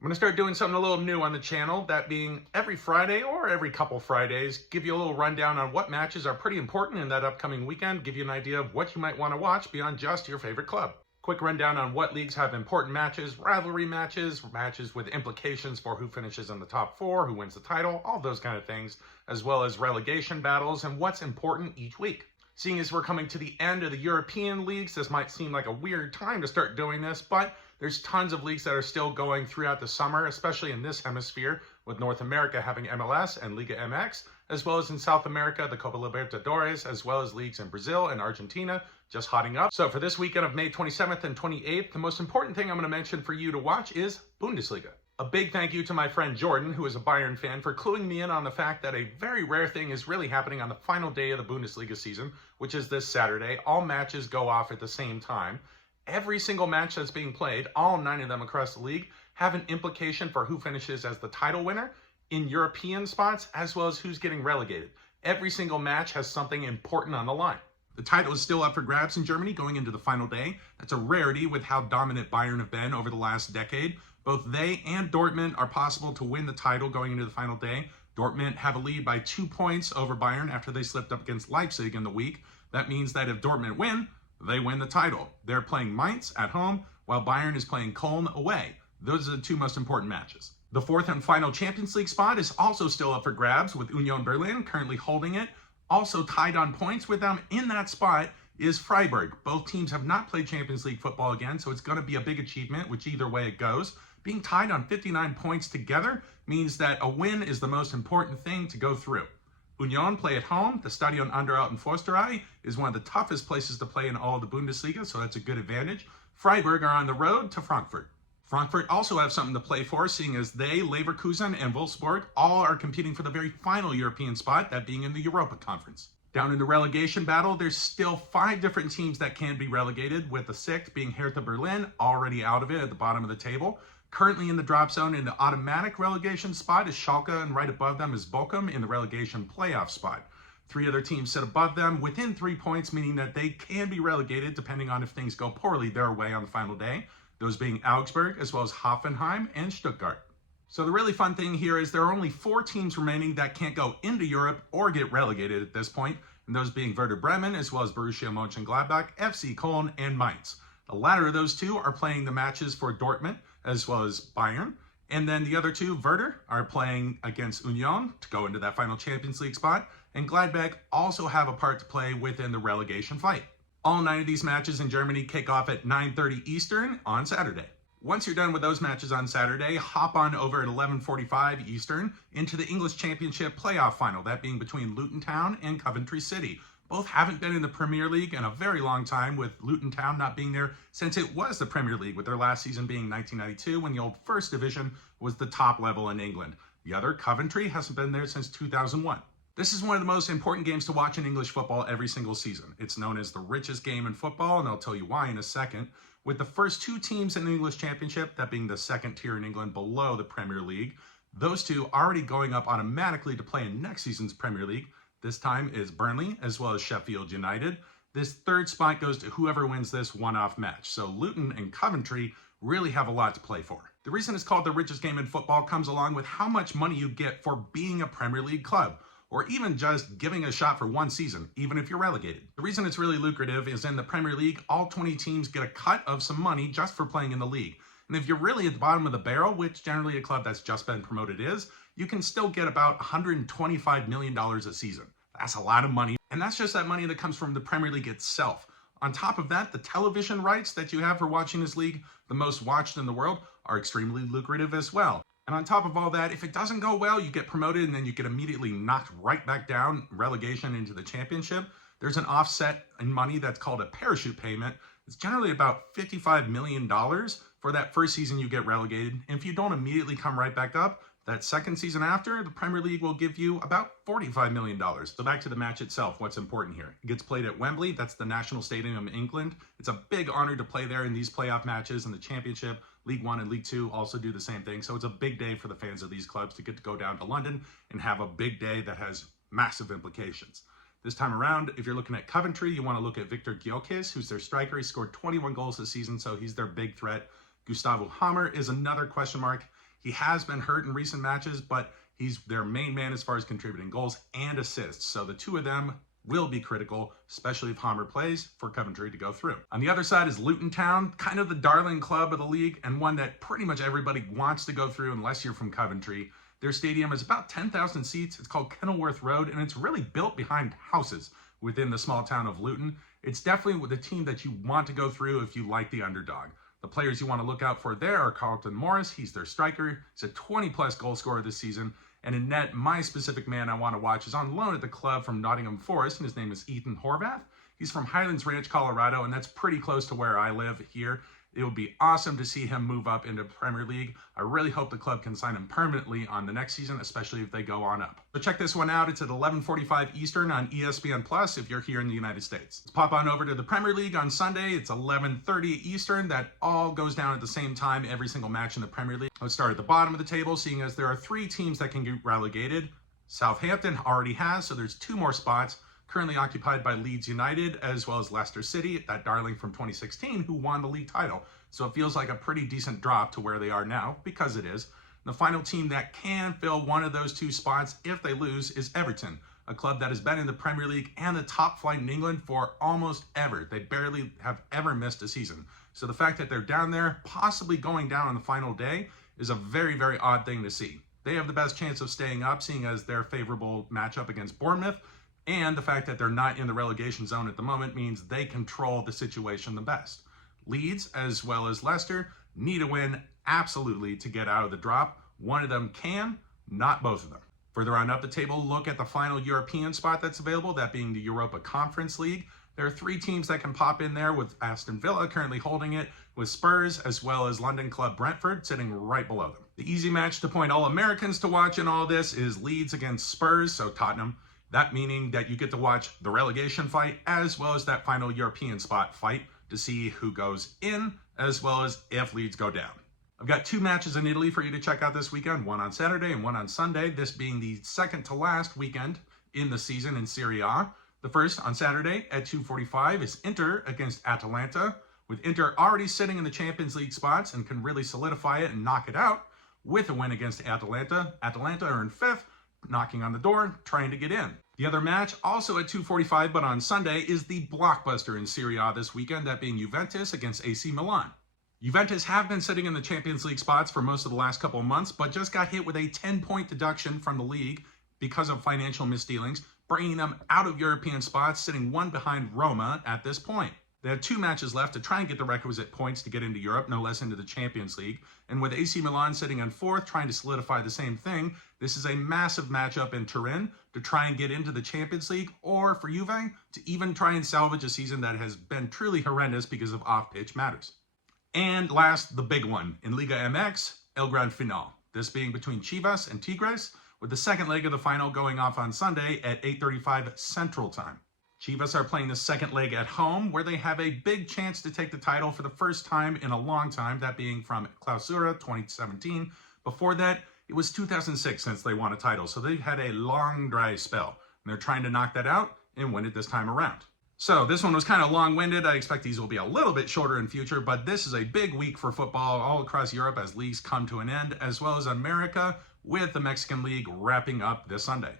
I'm going to start doing something a little new on the channel, that being every Friday or every couple Fridays, give you a little rundown on what matches are pretty important in that upcoming weekend, give you an idea of what you might want to watch beyond just your favorite club. Quick rundown on what leagues have important matches, rivalry matches, matches with implications for who finishes in the top four, who wins the title, all those kind of things, as well as relegation battles and what's important each week. Seeing as we're coming to the end of the European leagues, this might seem like a weird time to start doing this, but there's tons of leagues that are still going throughout the summer, especially in this hemisphere, with North America having MLS and Liga MX, as well as in South America, the Copa Libertadores, as well as leagues in Brazil and Argentina, just hotting up. So for this weekend of May 27th and 28th, the most important thing I'm going to mention for you to watch is Bundesliga. A big thank you to my friend Jordan, who is a Bayern fan, for cluing me in on the fact that a very rare thing is really happening on the final day of the Bundesliga season, which is this Saturday. All matches go off at the same time. Every single match that's being played, all 9 of them across the league, have an implication for who finishes as the title winner in European spots, as well as who's getting relegated. Every single match has something important on the line. The title is still up for grabs in Germany going into the final day. That's a rarity with how dominant Bayern have been over the last decade. Both they and Dortmund are possible to win the title going into the final day. Dortmund have a lead by 2 points over Bayern after they slipped up against Leipzig in the week. That means that if Dortmund win, they win the title. They're playing Mainz at home, while Bayern is playing Köln away. Those are the two most important matches. The fourth and final Champions League spot is also still up for grabs, with Union Berlin currently holding it. Also tied on points with them in that spot is Freiburg. Both teams have not played Champions League football again, so it's going to be a big achievement, which either way it goes. Being tied on 59 points together means that a win is the most important thing to go through. Union play at home. The Stadion an der Alten Försterei is one of the toughest places to play in all of the Bundesliga, so that's a good advantage. Freiburg are on the road to Frankfurt. Frankfurt also have something to play for, seeing as they, Leverkusen, and Wolfsburg all are competing for the very final European spot, that being in the Europa Conference. Down in the relegation battle, there's still 5 different teams that can be relegated, with the 6th being Hertha Berlin, already out of it at the bottom of the table. Currently in the drop zone in the automatic relegation spot is Schalke, and right above them is Bochum in the relegation playoff spot. 3 other teams sit above them within 3 points, meaning that they can be relegated depending on if things go poorly their way on the final day. Those being Augsburg, as well as Hoffenheim and Stuttgart. So the really fun thing here is there are only 4 teams remaining that can't go into Europe or get relegated at this point, and those being Werder Bremen, as well as Borussia Mönchengladbach, FC Köln, and Mainz. The latter of those 2 are playing the matches for Dortmund, as well as Bayern. And then the other 2, Werder, are playing against Union to go into that final Champions League spot. And Gladbach also have a part to play within the relegation fight. All 9 of these matches in Germany kick off at 9:30 Eastern on Saturday. Once you're done with those matches on Saturday, hop on over at 11:45 Eastern into the English Championship playoff final, that being between Luton Town and Coventry City. Both haven't been in the Premier League in a very long time, with Luton Town not being there since it was the Premier League, with their last season being 1992, when the old First Division was the top level in England. The other, Coventry, hasn't been there since 2001. This is one of the most important games to watch in English football every single season. It's known as the richest game in football, and I'll tell you why in a second. With the first 2 teams in the English Championship, that being the second tier in England below the Premier League, those 2 already going up automatically to play in next season's Premier League. This time is Burnley, as well as Sheffield United. This 3rd spot goes to whoever wins this one-off match. So Luton and Coventry really have a lot to play for. The reason it's called the richest game in football comes along with how much money you get for being a Premier League club, or even just giving a shot for one season, even if you're relegated. The reason it's really lucrative is in the Premier League, all 20 teams get a cut of some money just for playing in the league. And if you're really at the bottom of the barrel, which generally a club that's just been promoted is, you can still get about $125 million a season. That's a lot of money, and that's just that money that comes from the Premier League itself. On top of that, the television rights that you have for watching this league, the most watched in the world, are extremely lucrative as well. And on top of all that, if it doesn't go well, you get promoted and then you get immediately knocked right back down, relegation into the championship. There's an offset in money that's called a parachute payment. It's generally about $55 million for that first season you get relegated. And if you don't immediately come right back up, that second season after, the Premier League will give you about $45 million. So back to the match itself, what's important here? It gets played at Wembley. That's the national stadium in England. It's a big honor to play there in these playoff matches, and the Championship, League One and League Two also do the same thing. So it's a big day for the fans of these clubs to get to go down to London and have a big day that has massive implications. This time around, if you're looking at Coventry, you want to look at Victor Gyökeres, who's their striker. He scored 21 goals this season, so he's their big threat. Gustavo Hammer is another question mark. He has been hurt in recent matches, but he's their main man as far as contributing goals and assists. So the two of them will be critical, especially if Hammer plays, for Coventry to go through. On the other side is Luton Town, kind of the darling club of the league and one that pretty much everybody wants to go through unless you're from Coventry. Their stadium is about 10,000 seats. It's called Kenilworth Road, and it's really built behind houses within the small town of Luton. It's definitely the team that you want to go through if you like the underdog. The players you want to look out for there are Carlton Morris. He's their striker. He's a 20-plus goal scorer this season. And in net, my specific man I want to watch is on loan at the club from Nottingham Forest, and his name is Ethan Horvath. He's from Highlands Ranch, Colorado, and that's pretty close to where I live here. It would be awesome to see him move up into Premier League. I really hope the club can sign him permanently on the next season, especially if they go on up. So check this one out. It's at 11:45 Eastern on ESPN Plus if you're here in the United States. Let's pop on over to the Premier League on Sunday. It's 11:30 Eastern. That all goes down at the same time, every single match in the Premier League. Let's start at the bottom of the table, seeing as there are 3 teams that can get relegated. Southampton already has, so there's 2 more spots, currently occupied by Leeds United, as well as Leicester City, that darling from 2016, who won the league title. So it feels like a pretty decent drop to where they are now, because it is. The final team that can fill one of those 2 spots if they lose is Everton, a club that has been in the Premier League and the top flight in England for almost ever. They barely have ever missed a season. So the fact that they're down there, possibly going down on the final day, is a very, very odd thing to see. They have the best chance of staying up, seeing as their favorable matchup against Bournemouth, and the fact that they're not in the relegation zone at the moment means they control the situation the best. Leeds, as well as Leicester, need a win absolutely to get out of the drop. One of them can, not both of them. Further on up the table, look at the final European spot that's available, that being the Europa Conference League. There are 3 teams that can pop in there, with Aston Villa currently holding it, with Spurs, as well as London club Brentford sitting right below them. The easy match to point all Americans to watch in all this is Leeds against Spurs, so Tottenham. That meaning that you get to watch the relegation fight as well as that final European spot fight to see who goes in, as well as if Leeds go down. I've got 2 matches in Italy for you to check out this weekend, one on Saturday and one on Sunday, this being the second to last weekend in the season in Serie A. The first on Saturday at 2:45 is Inter against Atalanta, with Inter already sitting in the Champions League spots and can really solidify it and knock it out with a win against Atalanta. Atalanta are in 5th, knocking on the door, trying to get in. The other match, also at 2:45, but on Sunday, is the blockbuster in Serie A this weekend, that being Juventus against AC Milan. Juventus have been sitting in the Champions League spots for most of the last couple of months, but just got hit with a 10-point deduction from the league because of financial misdealings, bringing them out of European spots, sitting 1 behind Roma at this point. They have 2 matches left to try and get the requisite points to get into Europe, no less into the Champions League. And with AC Milan sitting in 4th, trying to solidify the same thing, this is a massive matchup in Turin to try and get into the Champions League, or for Juve to even try and salvage a season that has been truly horrendous because of off-pitch matters. And last, the big one, in Liga MX, El Gran Final. This being between Chivas and Tigres, with the second leg of the final going off on Sunday at 8:35 Central Time. Chivas are playing the second leg at home, where they have a big chance to take the title for the first time in a long time, that being from Clausura 2017. Before that, it was 2006 since they won a title, so they've had a long, dry spell. And they're trying to knock that out and win it this time around. So this one was kind of long-winded. I expect these will be a little bit shorter in future, but this is a big week for football all across Europe as leagues come to an end, as well as America, with the Mexican League wrapping up this Sunday.